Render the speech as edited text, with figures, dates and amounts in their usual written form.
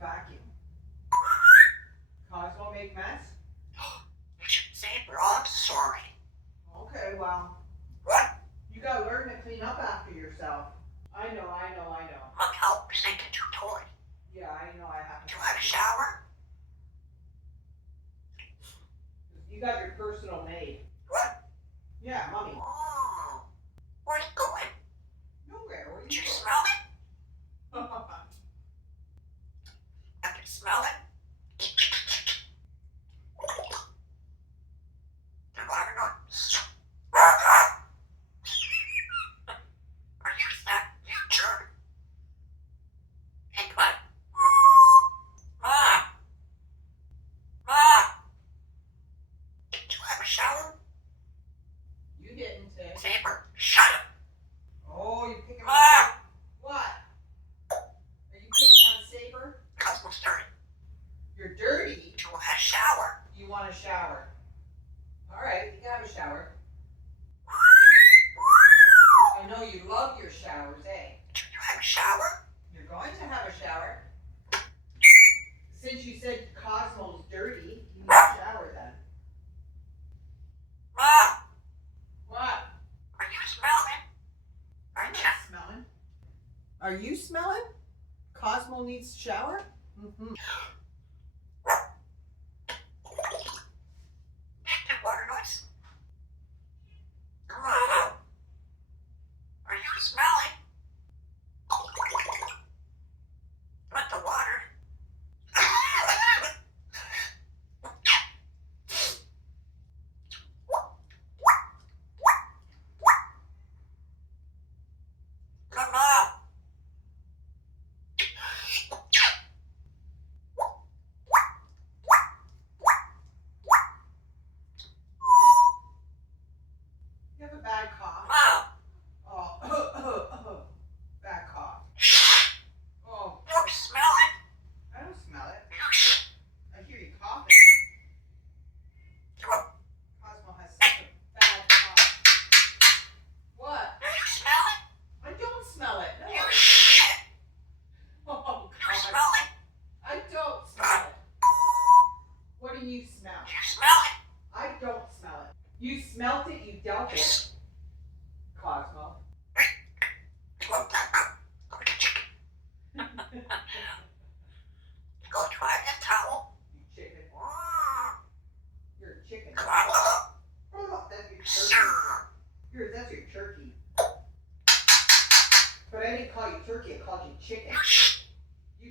vacuum. Cosmo make mess? You should say it, bro. I'm sorry. Okay, well, What? you gotta learn to clean up after yourself. I know. Look, help sink into a toy. Yeah, I know I have to. Do you have a shower? You got your personal maid. What? Yeah, mommy. Oh. Where's it going? Nowhere. Where Did you you going? smell it? I can smell it. The water noise. Are you that? You jerk. Hey, what? Mom! Mom! Did you have a shower? You didn't say. Saber, shut up. Oh, you picking on Mom! what? Are you picking on Saber? Cosmo's dirty. You're dirty. You want a shower? You want a shower. All right, you can have a shower. I know you love your showers, eh? Do you have a shower? You're going to have a shower. Since you said Cosmo's dirty, you need a shower then. Mom! What? Are you smelling? I'm not smelling. Are you smelling? Cosmo needs a shower? Mm-hmm. The water noise? Come on. Are you smelling? What the water? Come on. You have a bad cough. Mom. Oh, bad cough. Oh, You smell it? I don't smell it. You I hear you coughing. Cosmo has such a bad cough. What? smell it? I don't smell it. No. You shit. Oh, You God. smell it? I don't smell it. What do you smell? You smell it? I don't smell it. You smelt it, you dealt it. Cosmo. Go to chicken. Go try that towel. You chicken. Mm. You're a chicken. Come on. Oh, that's your turkey. Sure. That's your turkey. But I didn't call you turkey, I called you chicken. You shit. You